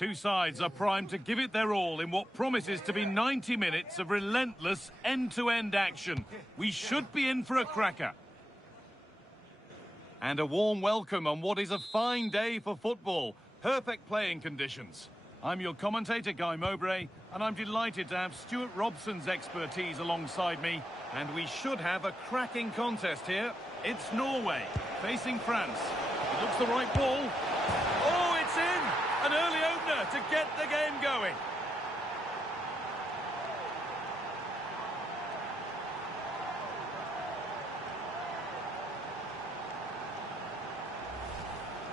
Two sides are primed to give it their all in what promises to be 90 minutes of relentless end-to-end action. We should be in for a cracker. And a warm welcome on what is a fine day for football. Perfect playing conditions. I'm your commentator, Guy Mowbray, and I'm delighted to have Stuart Robson's expertise alongside me. And we should have a cracking contest here. It's Norway facing France. It looks the right ball. Oh, it's in! An early opener to get the game going.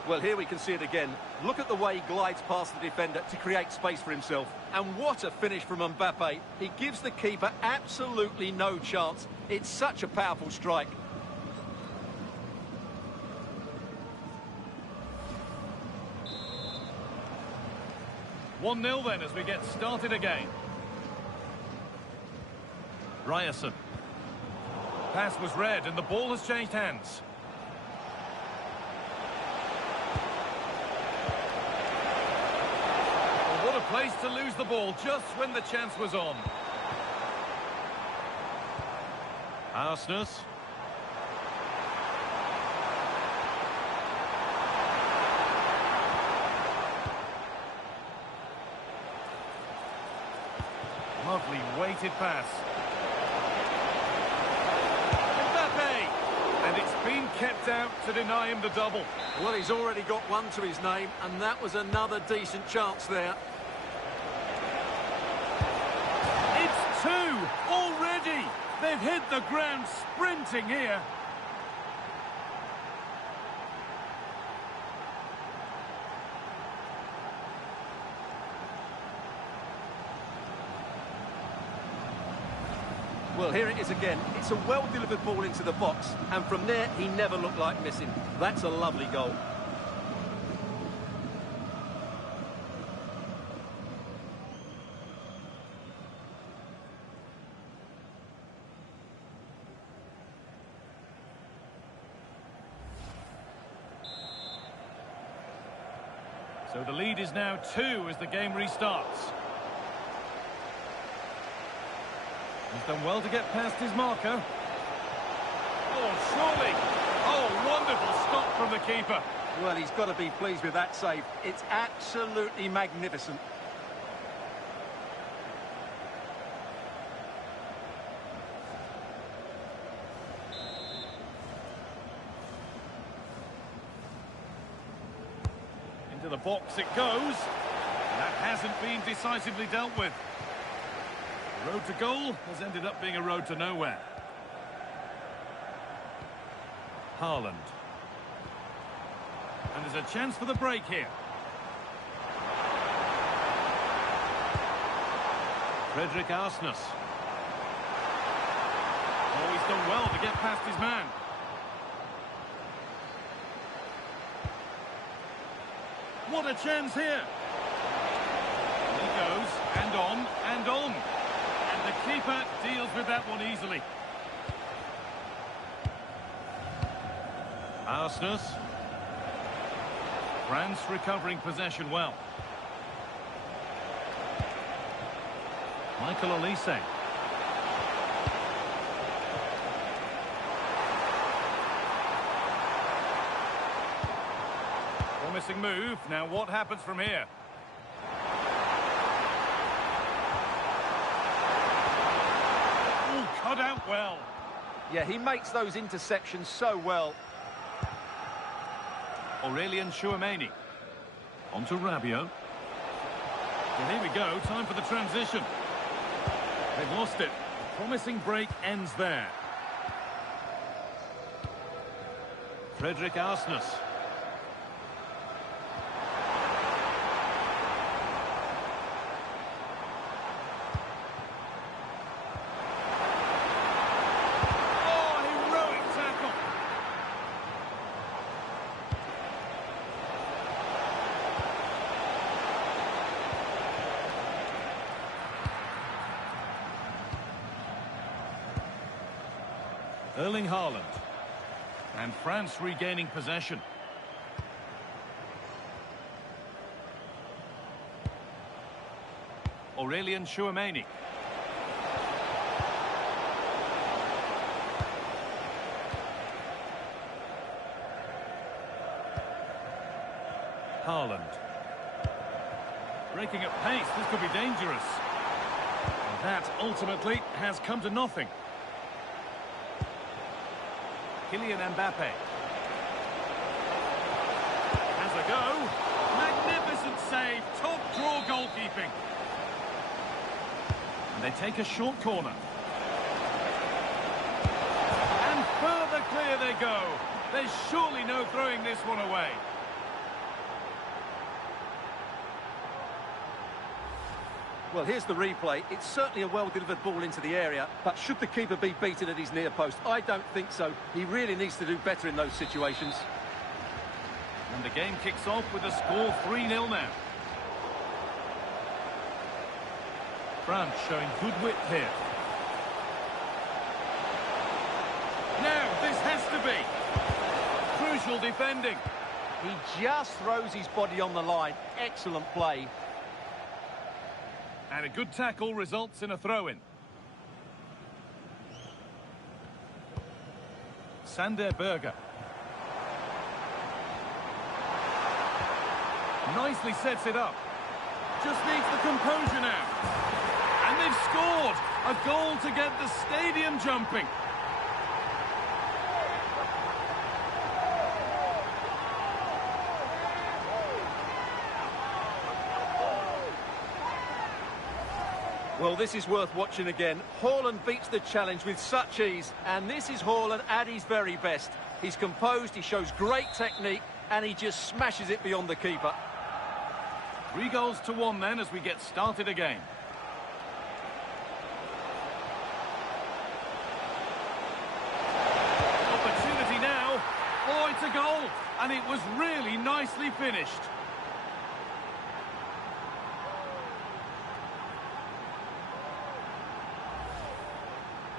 Well, here we can see it again. Look at the way he glides past the defender to create space for himself. And what a finish from Mbappe. He gives the keeper absolutely no chance. It's such a powerful strike. One 0 then as we get started again. Ryerson. Pass was read and the ball has changed hands. Well, what a place to lose the ball just when the chance was on. Arsenus. Lovely weighted pass. Mbappe! And it's been kept out to deny him the double. Well, he's already got one to his name, and that was another decent chance there. It's two already! They've hit the ground sprinting here. Well, here it is again. It's a well-delivered ball into the box, and from there, he never looked like missing. That's a lovely goal. So the lead is now 2 as the game restarts. He's done well to get past his marker. Oh, surely. Oh, wonderful stop from the keeper. Well, he's got to be pleased with that save. It's absolutely magnificent. Into the box it goes. That hasn't been decisively dealt with. The road to goal has ended up being a road to nowhere. Haaland. And there's a chance for the break here. Frederick Arsenus. Oh, he's done well to get past his man. What a chance here. And he goes, and on, and on. And the keeper deals with that one easily. Arsenus. France recovering possession well. Michael Olise. Promising move. Now what happens from here? Oh, cut out well. Yeah, he makes those intersections so well. Aurelien Chouameni. On to Rabiot. And here we go, time for the transition. They've lost it. Promising break ends there. Frederick Arsenus. Erling Haaland. And France regaining possession. Aurelian Chouameni. Haaland. Breaking at pace, this could be dangerous. And that ultimately has come to nothing. Kylian Mbappe. Has a go. Magnificent save, top draw goalkeeping. And they take a short corner. And further clear they go. There's surely no throwing this one away. Well, here's the replay. It's certainly a well-delivered ball into the area, but should the keeper be beaten at his near post? I don't think so. He really needs to do better in those situations. And the game kicks off with a score 3-0 now. France showing good wit here. Now, this has to be. Crucial defending. He just throws his body on the line. Excellent play. And a good tackle results in a throw-in. Sander Berger. Nicely sets it up. Just needs the composure now. And they've scored! A goal to get the stadium jumping. Well, this is worth watching again. Haaland beats the challenge with such ease, and this is Haaland at his very best. He's composed, he shows great technique, and he just smashes it beyond the keeper. 3-1 then as we get started again. Opportunity now. Oh, it's a goal, and it was really nicely finished.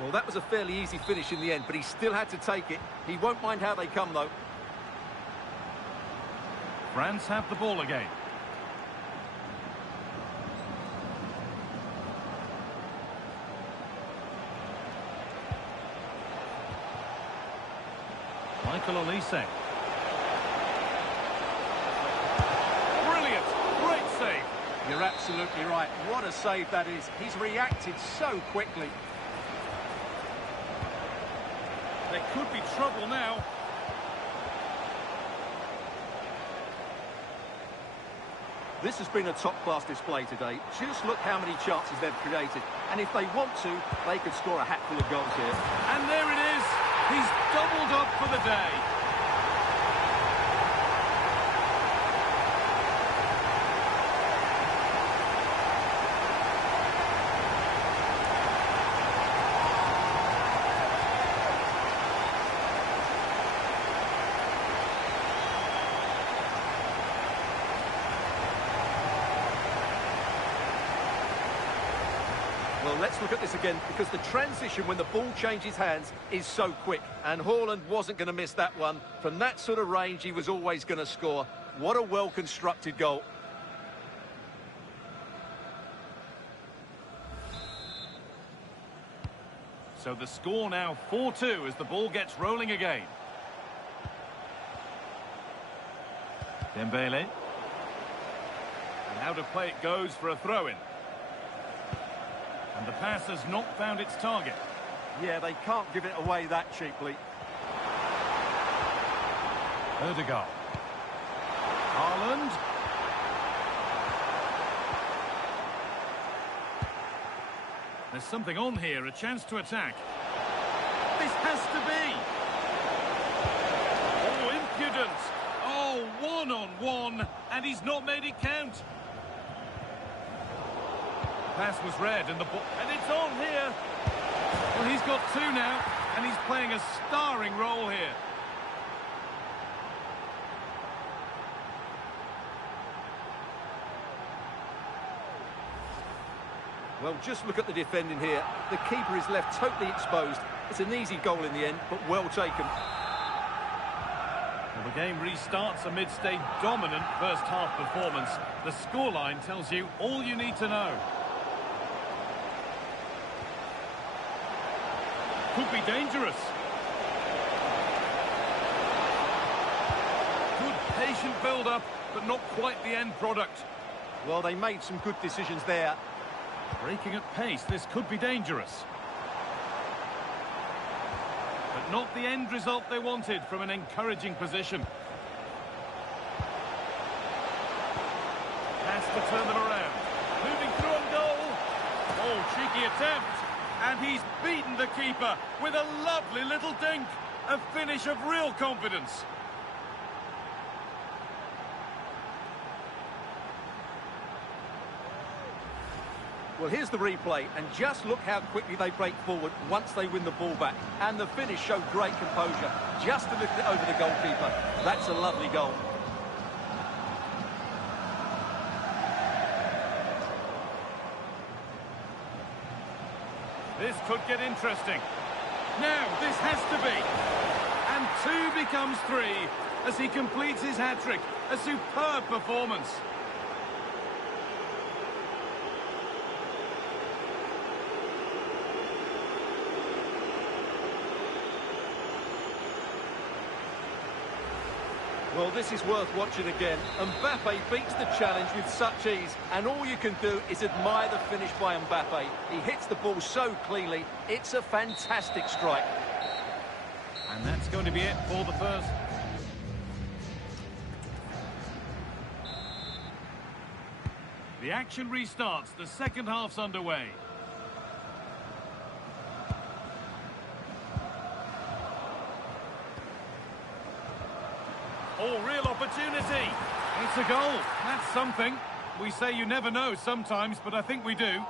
Well, that was a fairly easy finish in the end, but he still had to take it. He won't mind how they come, though. France have the ball again. Michael Olise. Brilliant! Great save! You're absolutely right. What a save that is. He's reacted so quickly. There could be trouble now. This has been a top-class display today. Just look how many chances they've created. And if they want to, they could score a hatful of goals here. And there it is. He's doubled up for the day. Well, let's look at this again, because the transition when the ball changes hands is so quick. And Haaland wasn't going to miss that one. From that sort of range, he was always going to score. What a well-constructed goal. So the score now 4-2 as the ball gets rolling again. Dembele. And out of play it goes for a throw-in. And the pass has not found its target. Yeah, they can't give it away that cheaply. Odegaard. Haaland. There's something on here, a chance to attack. This has to be. Oh, impudence. Oh, one-on-one, and he's not made it count. Pass was read and the ball, and it's on here. Well, he's got two now, and he's playing a starring role here. Well, just look at the defending here. The keeper is left totally exposed. It's an easy goal in the end, but well taken. Well, the game restarts amidst a dominant first-half performance. The scoreline tells you all you need to know. could be dangerous. Good patient build-up, but not quite the end product. Well, they made some good decisions there. Breaking at pace, this could be dangerous. But not the end result they wanted from an encouraging position. Has to turn them around. Moving through on goal. Oh, cheeky attempt. And he's beaten the keeper with a lovely little dink. A finish of real confidence. Well, here's the replay, and just look how quickly they break forward once they win the ball back. And the finish showed great composure, just to lift it over the goalkeeper. That's a lovely goal. This could get interesting. Now, this has to be. And 2 becomes 3 as he completes his hat-trick. A superb performance. Well, this is worth watching again. Mbappe beats the challenge with such ease, and all you can do is admire the finish by Mbappe. He hits the ball so cleanly, it's a fantastic strike. And that's going to be it for the first. The action restarts, the second half's underway. Oh, real opportunity. It's a goal. That's something. We say you never know sometimes, but I think we do.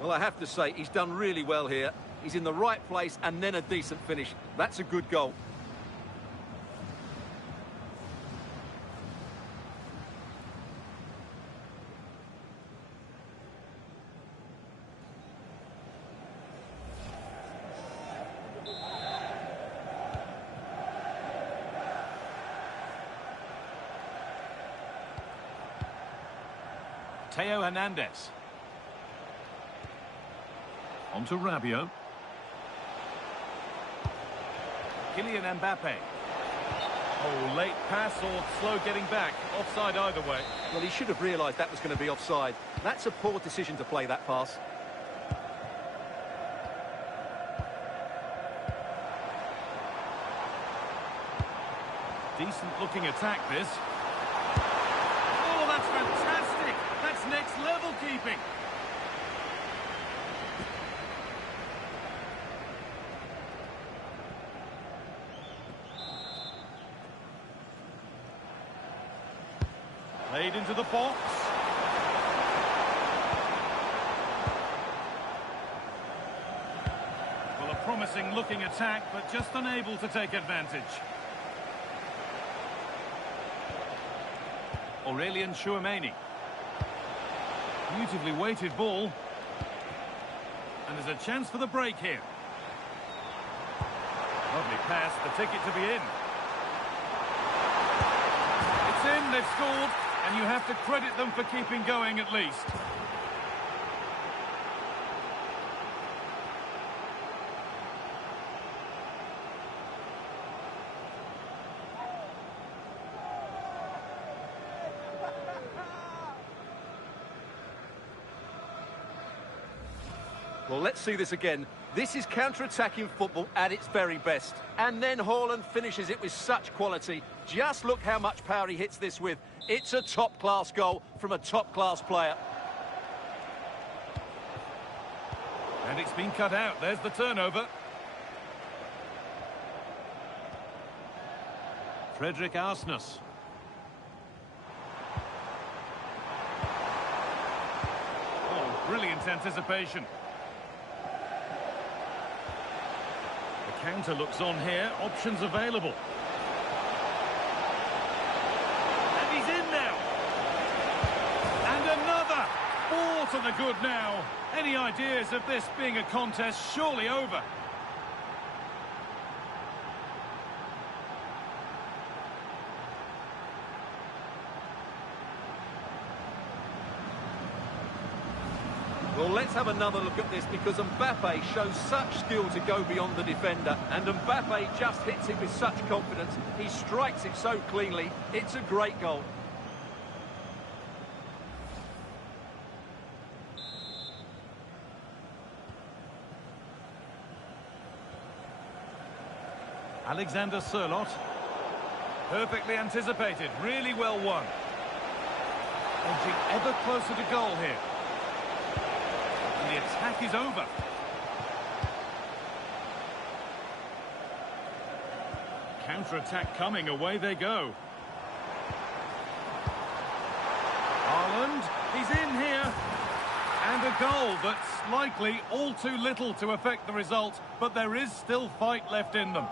Well, I have to say, he's done really well here. He's in the right place and then a decent finish. That's a good goal. Theo Hernandez. On to Rabiot. Kylian Mbappe. Oh, late pass or slow getting back. Offside either way. Well, he should have realised that was going to be offside. That's a poor decision to play that pass. Decent looking attack, this. Oh, that's fantastic. That's next level keeping. Played into the box. Well, a promising looking attack, but just unable to take advantage. Aurelien Chouameni. Beautifully weighted ball. And there's a chance for the break here. Lovely pass, the ticket to be in. It's in, they've scored, and you have to credit them for keeping going at least. Well, let's see this again. This is counter-attacking football at its very best. And then Haaland finishes it with such quality. Just look how much power he hits this with. It's a top-class goal from a top-class player. And it's been cut out. There's the turnover. Frederick Arsnus. Oh, brilliant anticipation. Counter looks on here, options available. And he's in now. And another. 4 to the good now. Any ideas of this being a contest surely over? Well, let's have another look at this because Mbappe shows such skill to go beyond the defender, and Mbappe just hits it with such confidence. He strikes it so cleanly. It's a great goal. Alexander Sørloth. Perfectly anticipated, really well won. Edging ever closer to goal here. And the attack is over. Counter-attack coming, away they go. Haaland, he's in here. And a goal that's likely all too little to affect the result, but there is still fight left in them.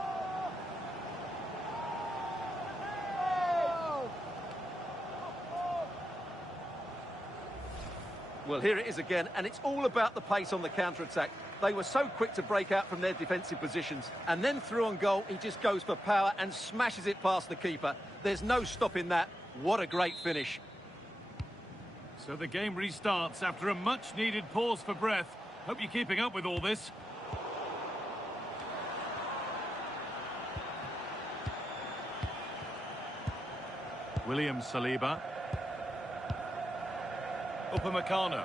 Well, here it is again, and it's all about the pace on the counter-attack. They were so quick to break out from their defensive positions. And then through on goal, he just goes for power and smashes it past the keeper. There's no stopping that. What a great finish. So the game restarts after a much-needed pause for breath. Hope you're keeping up with all this. William Saliba. Upamecano.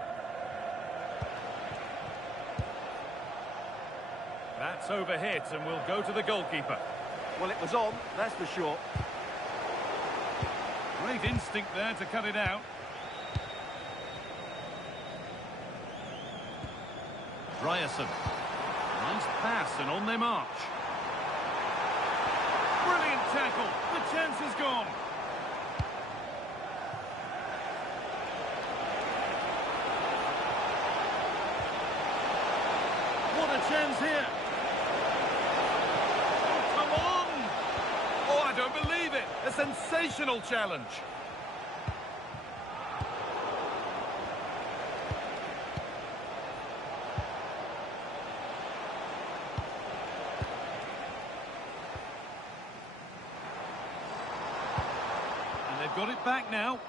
That's overhit and will go to the goalkeeper. Well, it was on, that's for sure. Great instinct there to cut it out. Ryerson. Nice pass and on they march. Brilliant tackle. The chance is gone. What a chance here. Oh, come on. Oh, I don't believe it. A sensational challenge. Got it back now.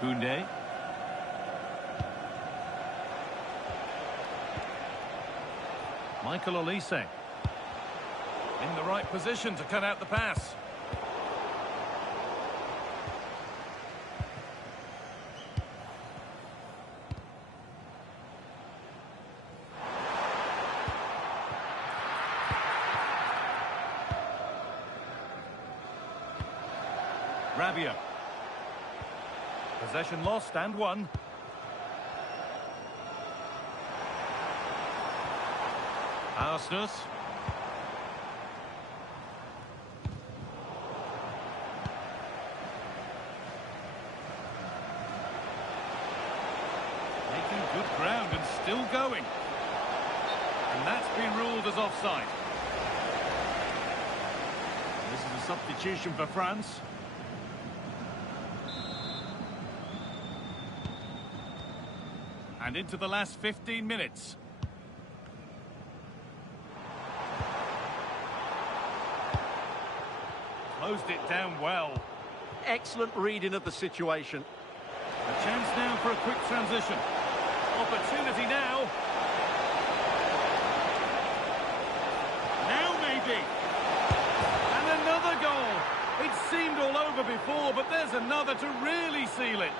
Koundé. Michael Olise. In the right position to cut out the pass. Rabiot. Possession lost and won. Arsnus. Making good ground and still going. And that's been ruled as offside. This is a substitution for France. And into the last 15 minutes. Closed it down well. Excellent reading of the situation. A chance now for a quick transition. Opportunity now. Now maybe. And another goal. It seemed all over before, but there's another to really seal it.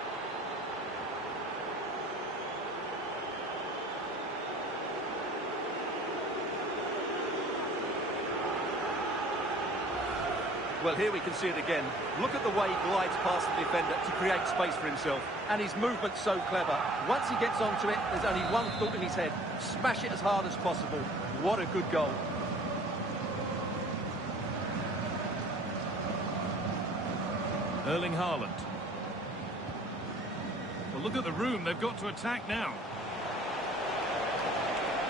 Well, here we can see it again. Look at the way he glides past the defender to create space for himself. And his movement's so clever. Once he gets onto it, there's only one thought in his head. Smash it as hard as possible. What a good goal. Erling Haaland. Well, look at the room they've got to attack now.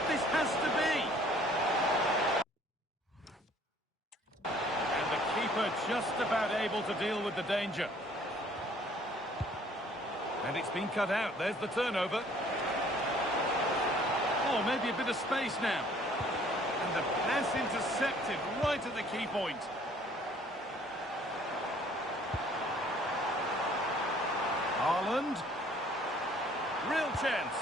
This has to be. Just about able to deal with the danger. And it's been cut out. There's the turnover. Oh, maybe a bit of space now. And the pass intercepted right at the key point. Haaland. Real chance.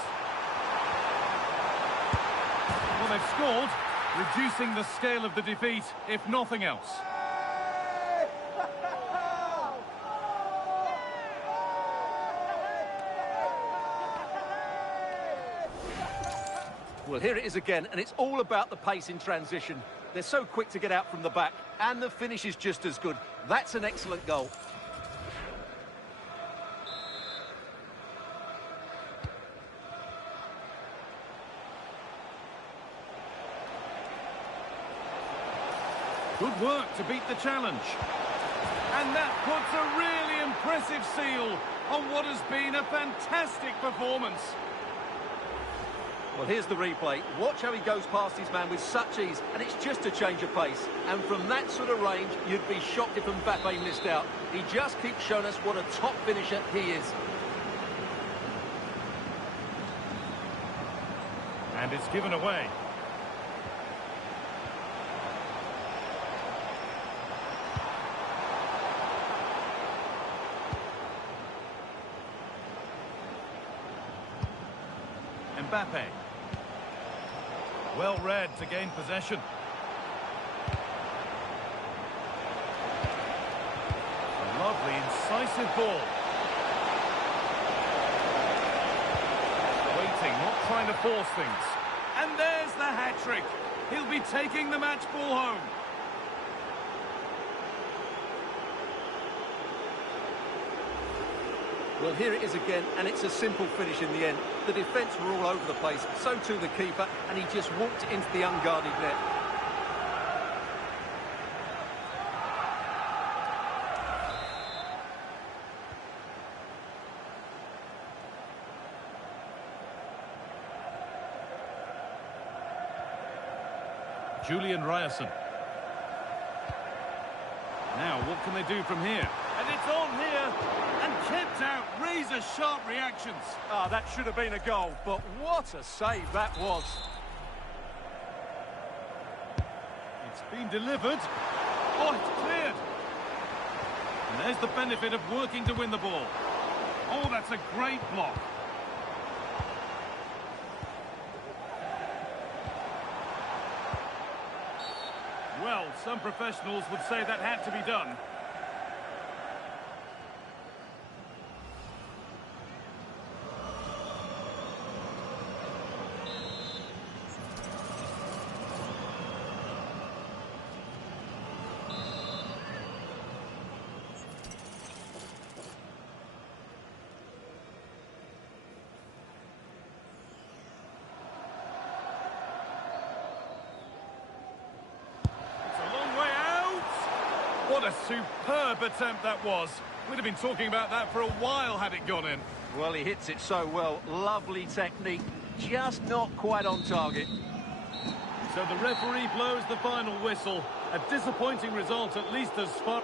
Well, they've scored, reducing the scale of the defeat, if nothing else. Well, here it is again, and it's all about the pace in transition. They're so quick to get out from the back, and the finish is just as good. That's an excellent goal. Good work to beat the challenge. And that puts a really impressive seal on what has been a fantastic performance. Well, here's the replay. Watch how he goes past his man with such ease, and it's just a change of pace. And from that sort of range, you'd be shocked if Mbappe missed out. He just keeps showing us what a top finisher he is. And it's given away. Mbappe. Well read to gain possession. A lovely, incisive ball. Waiting, not trying to force things. And there's the hat-trick. He'll be taking the match ball home. Well, here it is again, and it's a simple finish in the end. The defence were all over the place, so too the keeper, and he just walked into the unguarded net. Julian Ryerson. Now, what can they do from here? And it's on here, and kept out. Razor-sharp reactions. Ah, that should have been a goal, but what a save that was. It's been delivered. Oh, it's cleared. And there's the benefit of working to win the ball. Oh, that's a great block. Well, some professionals would say that had to be done. What a superb attempt that was. We'd have been talking about that for a while had it gone in. Well, he hits it so well. Lovely technique. Just not quite on target. So the referee blows the final whistle. A disappointing result, at least as far...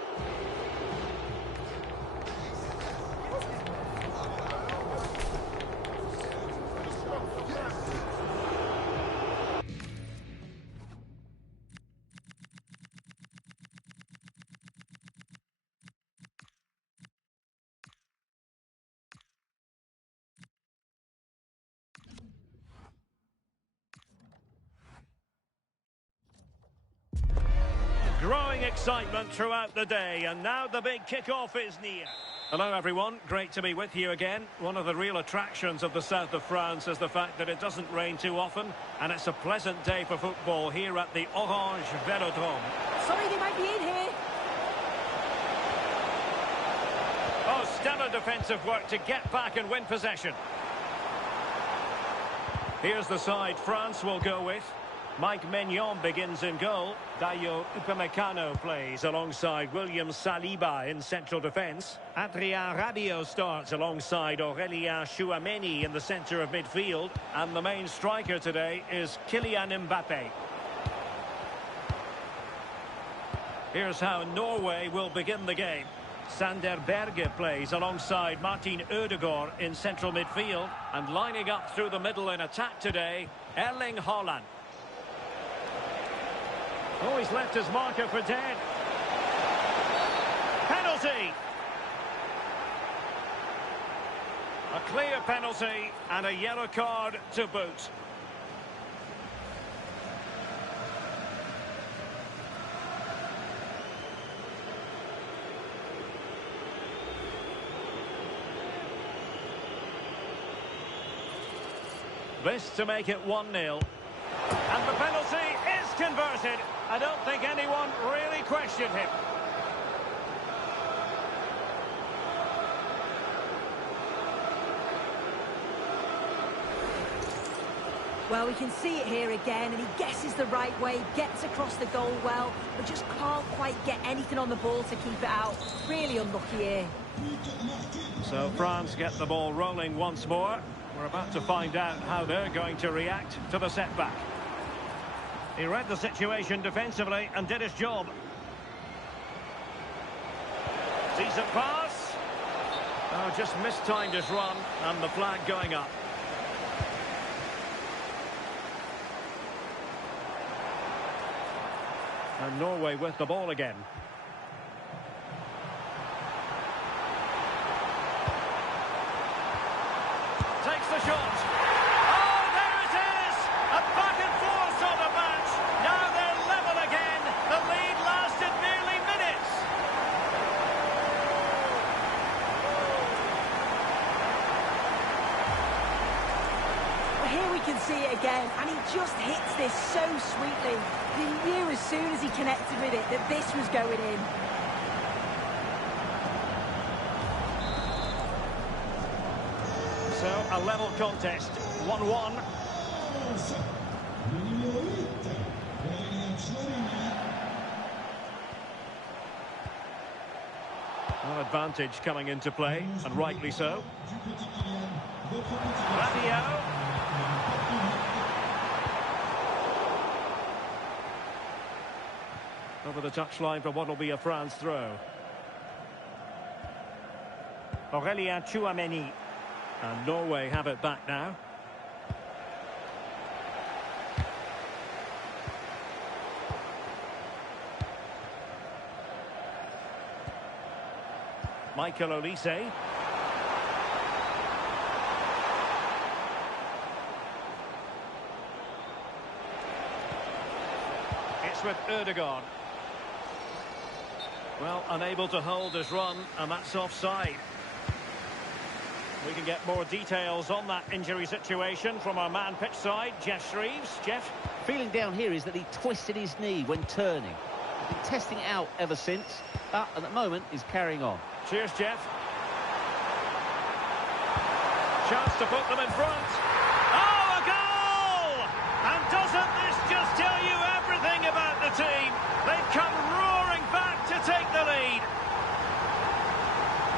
Growing excitement throughout the day, and now the big kick-off is near. Hello everyone, great to be with you again. One of the real attractions of the south of France is the fact that it doesn't rain too often, and it's a pleasant day for football here at the Orange Velodrome. Sorry, they might be in here. Oh, stellar defensive work to get back and win possession. Here's the side France will go with. Mike Maignan begins in goal. Dayo Upamecano plays alongside William Saliba in central defence. Adrien Rabiot starts alongside Aurélien Tchouameni in the centre of midfield. And the main striker today is Kylian Mbappe. Here's how Norway will begin the game. Sander Berge plays alongside Martin Ødegaard in central midfield. And lining up through the middle in attack today, Erling Haaland. Oh, he's left his marker for dead. Penalty! clear penalty and a yellow card to boot. This to make it 1-0. And the penalty is converted. I don't think anyone really questioned him. Well, we can see it here again, and he guesses the right way, gets across the goal well, but just can't quite get anything on the ball to keep it out. Really unlucky here. So France get the ball rolling once more. We're about to find out how they're going to react to the setback. He read the situation defensively and did his job. Decent pass. Oh, just mistimed his run, and the flag going up. And Norway with the ball again. Takes the shot. Oh, there it is! A back and forth on the match. Now they're level again. The lead lasted nearly minutes. Well, here we can see it again, and he just hits this so sweetly. He knew as soon as he connected with it that this was going in. So, a level contest, 1-1. An advantage coming into play, and rightly so. Rabiot. Over the touchline for what will be a France throw. Aurélien Tchouameni. And Norway have it back now. Michael Olise. It's with Erdogan. Well, unable to hold his run, and that's offside. We can get more details on that injury situation from our man pitch side, Jeff Shreves. Jeff? Feeling down here is that he twisted his knee when turning. He's been testing it out ever since, but at the moment he's carrying on. Cheers, Jeff. Chance to put them in front. Oh, a goal! And doesn't this just tell you everything about the team? They've come roaring back to take the lead.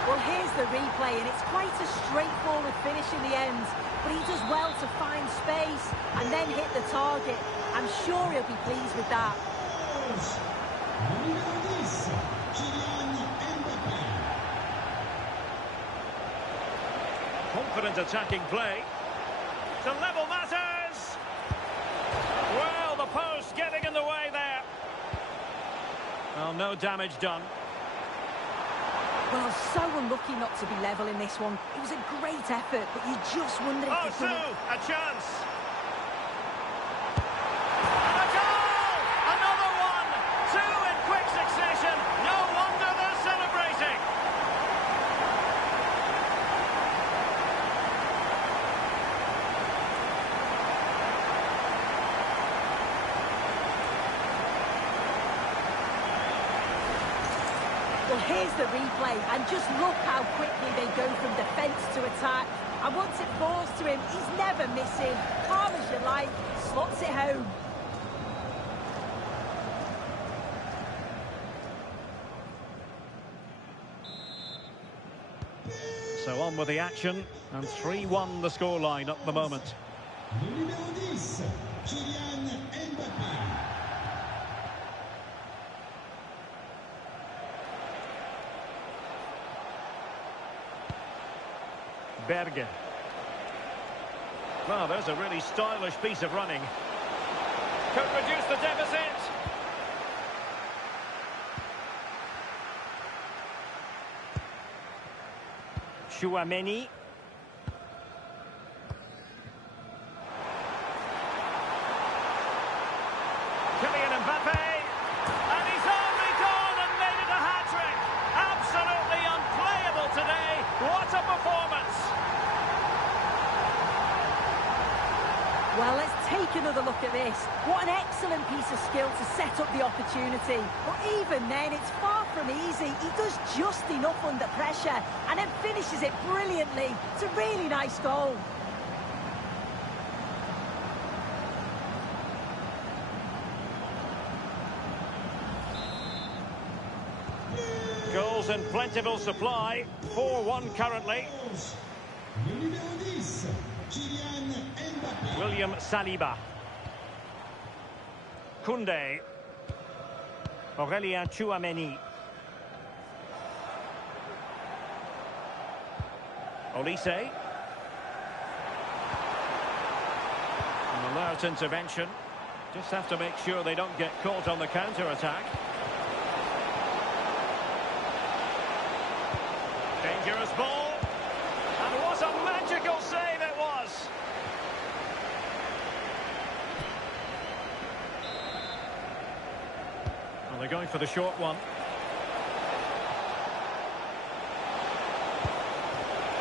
Well, here's the replay, and it's quite a straightforward finish in the end. But he does well to find space and then hit the target. I'm sure he'll be pleased with that. Confident attacking play. To level matters. Well, the post getting in the way there. Well, no damage done. Well, so unlucky not to be level in this one. It was a great effort, but you just wonder if Oh, they Sue, could... a chance. And a goal! Another one! Two in quick succession. No wonder they're celebrating. Well, here's the replay, and just look how quickly they go from defence to attack. And once it falls to him, he's never missing. Calm as you like, slots it home. So on with the action, and 3-1 the scoreline at the moment. Berge. Well, there's a really stylish piece of running. Could reduce the deficit. Tchouameni. take another look at this. What an excellent piece of skill to set up the opportunity. But even then, it's far from easy. He does just enough under pressure and then finishes it brilliantly. It's a really nice goal. Goals in plentiful supply. 4-1 currently. William Saliba. Koundé. Aurélien Tchouameni. Olise. An alert intervention. Just have to make sure they don't get caught on the counter-attack. Dangerous ball. And what a magical save it was! Well, they're going for the short one.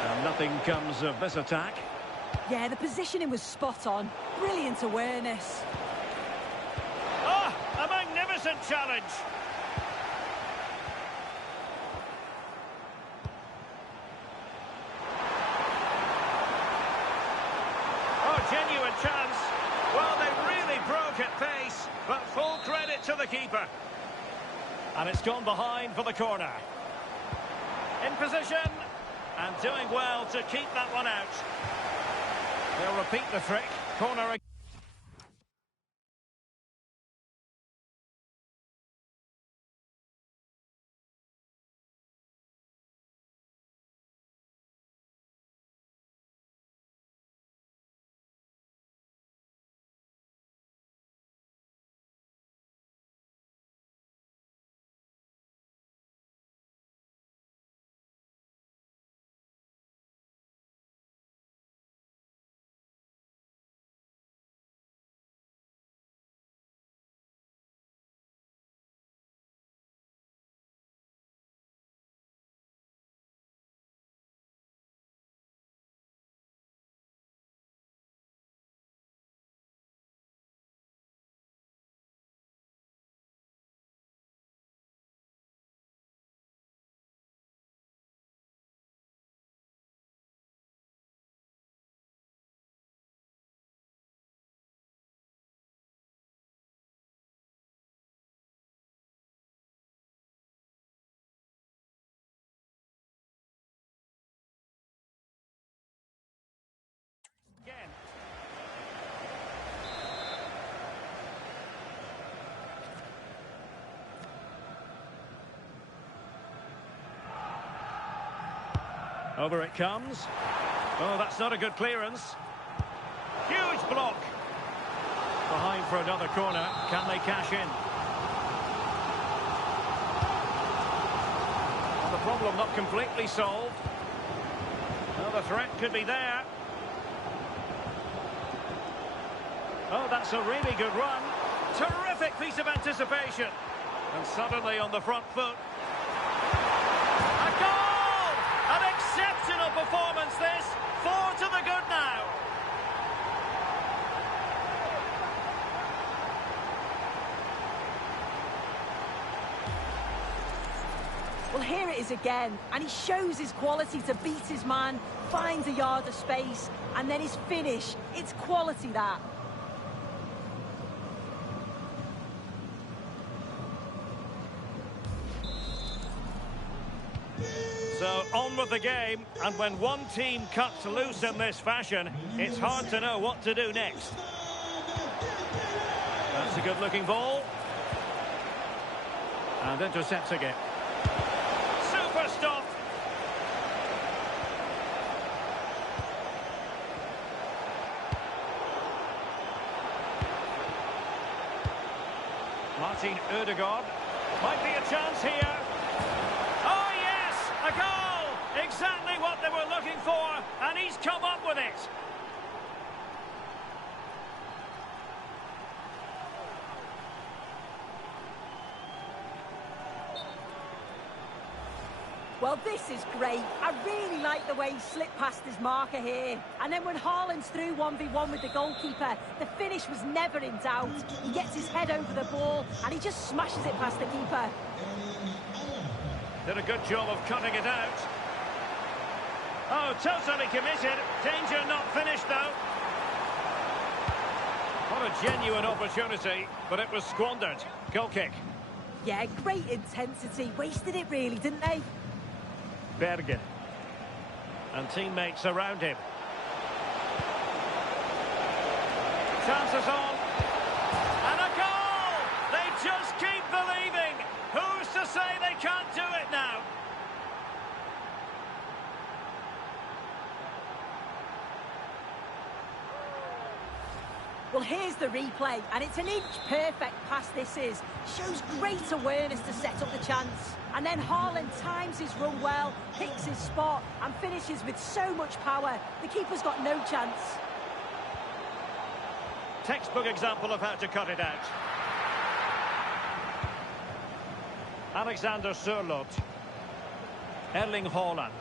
And nothing comes of this attack. Yeah, the positioning was spot on. Brilliant awareness. Ah, a magnificent challenge! Genuine chance. Well, they really broke at pace, but full credit to the keeper. And it's gone behind for the corner. In position, and doing well to keep that one out. They'll repeat the trick. Corner again. Over it comes. Oh, that's not a good clearance. Huge block. Behind for another corner. Can they cash in? Well, the problem not completely solved. Well, the threat could be there. Oh, that's a really good run. Terrific piece of anticipation. And suddenly on the front foot. A goal! An exceptional performance this. 4 to the good now. Well, here it is again, and he shows his quality to beat his man, finds a yard of space, and then his finish. It's quality, that. So on with the game, and when one team cuts loose in this fashion, it's hard to know what to do next. That's a good-looking ball. And intercepts again. Super stop. Martin Ødegaard. Might be a chance here. Oh, yes! A goal! Exactly what they were looking for, and he's come up with it. Well, this is great. I really like the way he slipped past his marker here. And then when Haaland's through 1v1 with the goalkeeper, the finish was never in doubt. He gets his head over the ball and he just smashes it past the keeper. Did a good job of cutting it out. Oh, totally committed. Danger not finished, though. What a genuine opportunity, but it was squandered. Goal kick. Yeah, great intensity. Wasted it really, didn't they? Bergen. And teammates around him. Chances on. And a goal! They just keep believing. Who's to say they can't do it now? Well, here's the replay, and it's an inch-perfect pass this is. Shows great awareness to set up the chance. And then Haaland times his run well, picks his spot, and finishes with so much power. The keeper's got no chance. Textbook example of how to cut it out. Alexander Sørloth. Erling Haaland.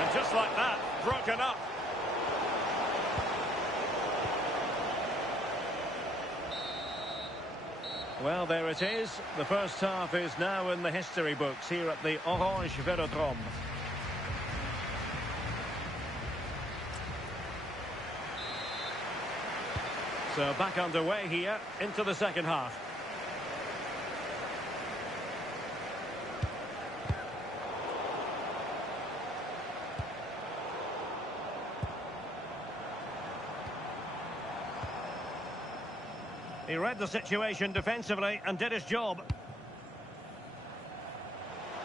And just like that, broken up. Well, there it is. The first half is now in the history books here at the Orange Velodrome. So back underway here into the second half. He read the situation defensively and did his job.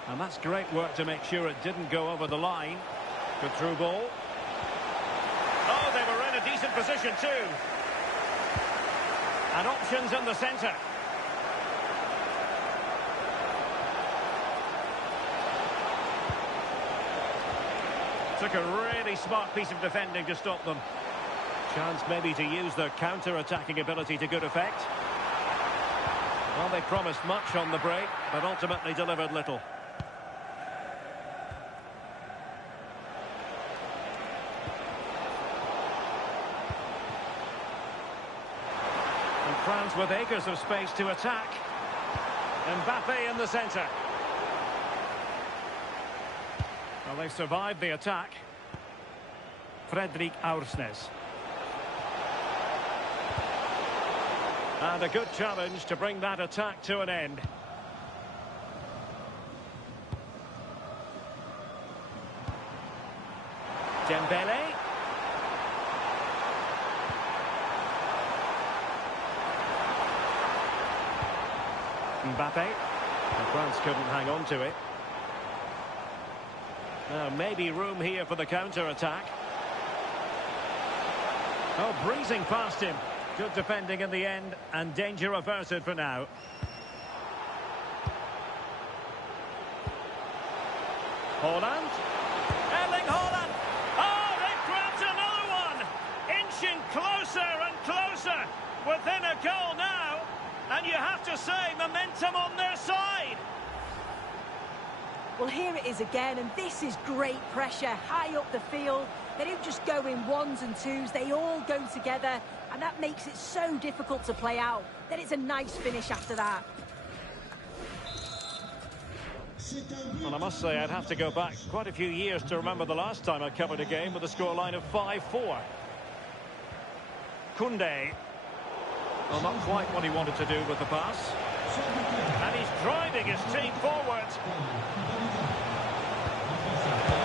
And that's great work to make sure it didn't go over the line. Good through ball. Oh, they were in a decent position too. And options in the centre. Took a really smart piece of defending to stop them. Chance maybe to use their counter-attacking ability to good effect. Well, they promised much on the break, but ultimately delivered little. And France with acres of space to attack. Mbappe in the centre. Well, they survived the attack. Fredrik Aursnes. And a good challenge to bring that attack to an end. Dembele. Mbappe. And France couldn't hang on to it. Now maybe room here for the counter-attack. Oh, breezing past him. Good defending in the end, and danger averted for now. Haaland. Erling Haaland. Oh, they've grabbed another one. Inching closer and closer. Within a goal now. And you have to say, momentum on their side. Well, here it is again, and this is great pressure high up the field. They don't just go in ones and twos, they all go together, and that makes it so difficult to play out. Then it's a nice finish after that. Well, I must say, I'd have to go back quite a few years to remember the last time I covered a game with a scoreline of 5-4. Koundé. Well, not quite what he wanted to do with the pass. And he's driving his team forward.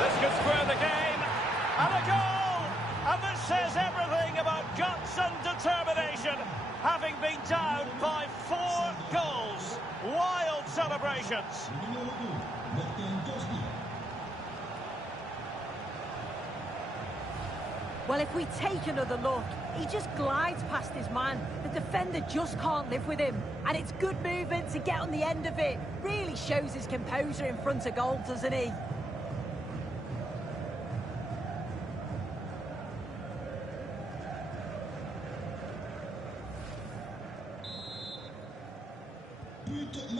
This could square the game. And a goal! And this says everything about guts and determination. Having been down by 4 goals. Wild celebrations. Well, if we take another look, he just glides past his man. The defender just can't live with him. And it's good movement to get on the end of it. Really shows his composure in front of goal, doesn't he?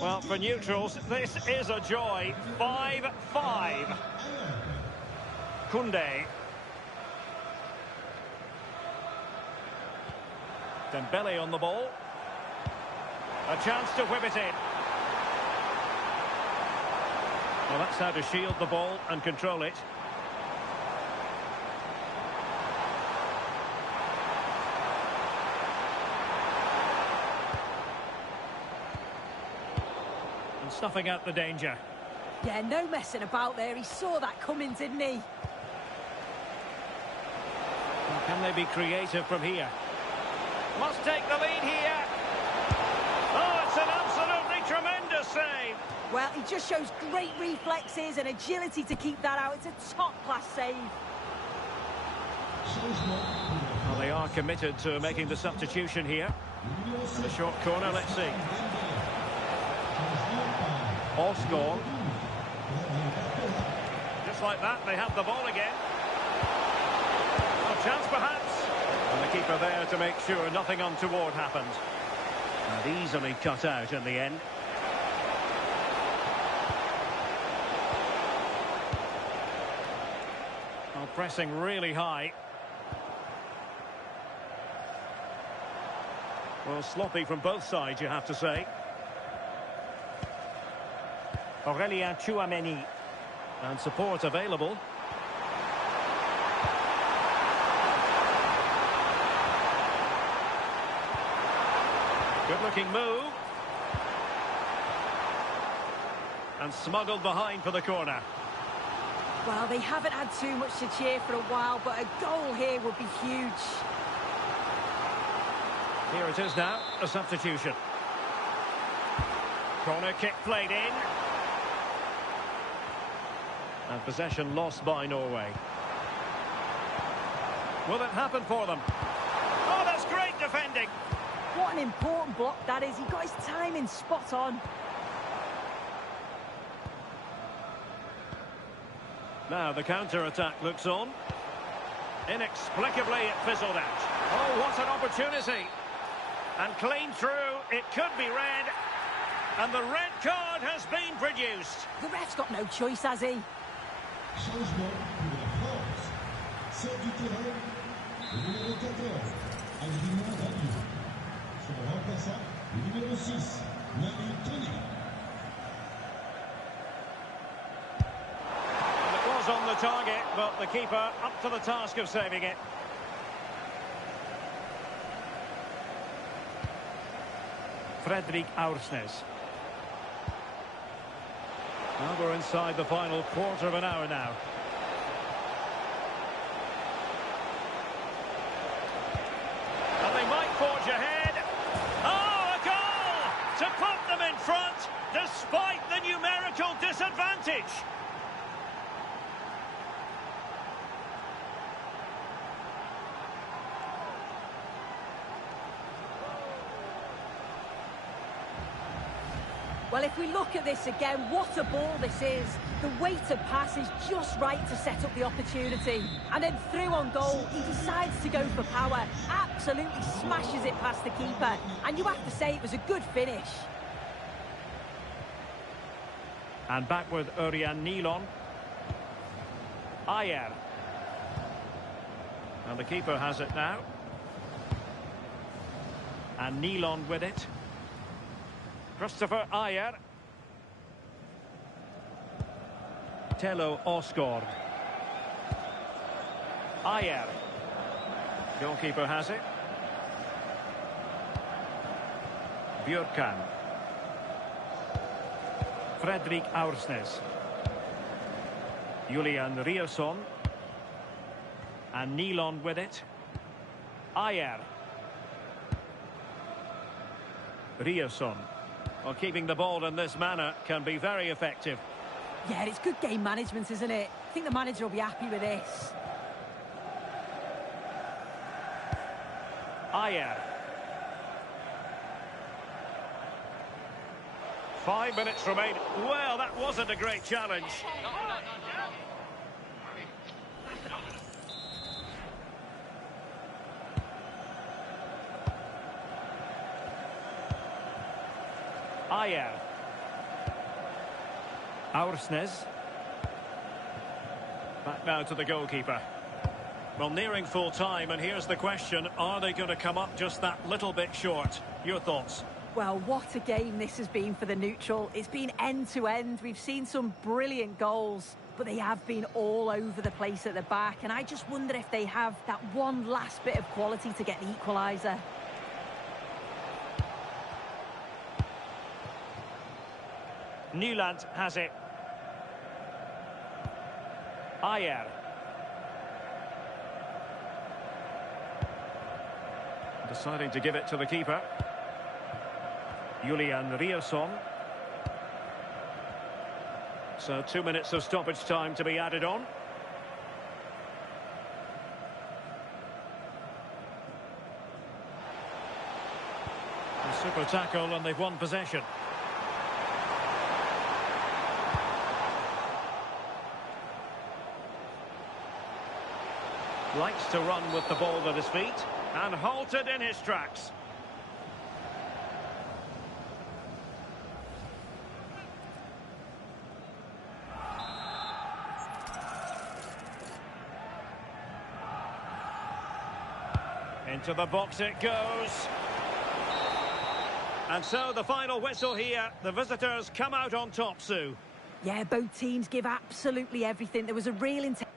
Well, for neutrals, this is a joy. 5-5. Koundé. Dembele on the ball. A chance to whip it in. Well, that's how to shield the ball and control it. And snuffing out the danger. Yeah, no messing about there. He saw that coming, didn't he? Well, can they be creative from here? Must take the lead here. Oh, it's an absolutely tremendous save. Well, he just shows great reflexes and agility to keep that out. It's a top-class save. Well, they are committed to making the substitution here. And a short corner, let's see. Osgore. Just like that, they have the ball again. A chance perhaps. And the keeper there to make sure nothing untoward happened. And easily cut out in the end. Well, pressing really high. Well, sloppy from both sides, you have to say. Aurelien Tchouameni. And support available. Good-looking move. And smuggled behind for the corner. Well, they haven't had too much to cheer for a while, but a goal here would be huge. Here it is now, a substitution. Corner kick played in. And possession lost by Norway. Will it happen for them? Oh, that's great defending. What an important block that is. He got his timing spot on. Now the counter-attack looks on. Inexplicably it fizzled out. Oh, what an opportunity. And clean through, it could be red. And the red card has been produced. The ref's got no choice, has he? Changement pour la France. Sort du terrain, le numéro 14, Adrien Rabiot. Son remplaçant, le numéro 6, Manu Tony. It was on the target, but the keeper up to the task of saving it. Fredrik Aursnes. Well, we're inside the final quarter of an hour now. And they might forge ahead. Oh, a goal! To put them in front, despite the numerical disadvantage. Well, if we look at this again, what a ball this is. The weighted pass is just right to set up the opportunity. And then through on goal, he decides to go for power. Absolutely smashes it past the keeper. And you have to say it was a good finish. And back with Urian Nilon. Ayer. And the keeper has it now. And Nilon with it. Christopher Ayer. Tello Osgore. Ayer. Goalkeeper has it. Björkan. Fredrik Aursnes. Julian Riosson. And Nilon with it. Ayer. Riosson. Well, keeping the ball in this manner can be very effective. Yeah, it's good game management, isn't it? I think the manager will be happy with this. Ayer. 5 minutes remain. Well, that wasn't a great challenge. Ayer. Aursnes. Back now to the goalkeeper. Well, nearing full time, and here's the question: are they going to come up just that little bit short? Your thoughts? Well, what a game this has been for the neutral. It's been end-to-end. We've seen some brilliant goals, but they have been all over the place at the back, and I just wonder if they have that one last bit of quality to get the equaliser. Newland has it. Ayer. Deciding to give it to the keeper. Julian Riosson. So 2 minutes of stoppage time to be added on. A super tackle, and they've won possession. Likes to run with the ball at his feet, and halted in his tracks. Into the box it goes. And so the final whistle here. The visitors come out on top, Sue. Yeah, both teams give absolutely everything. There was a real intent.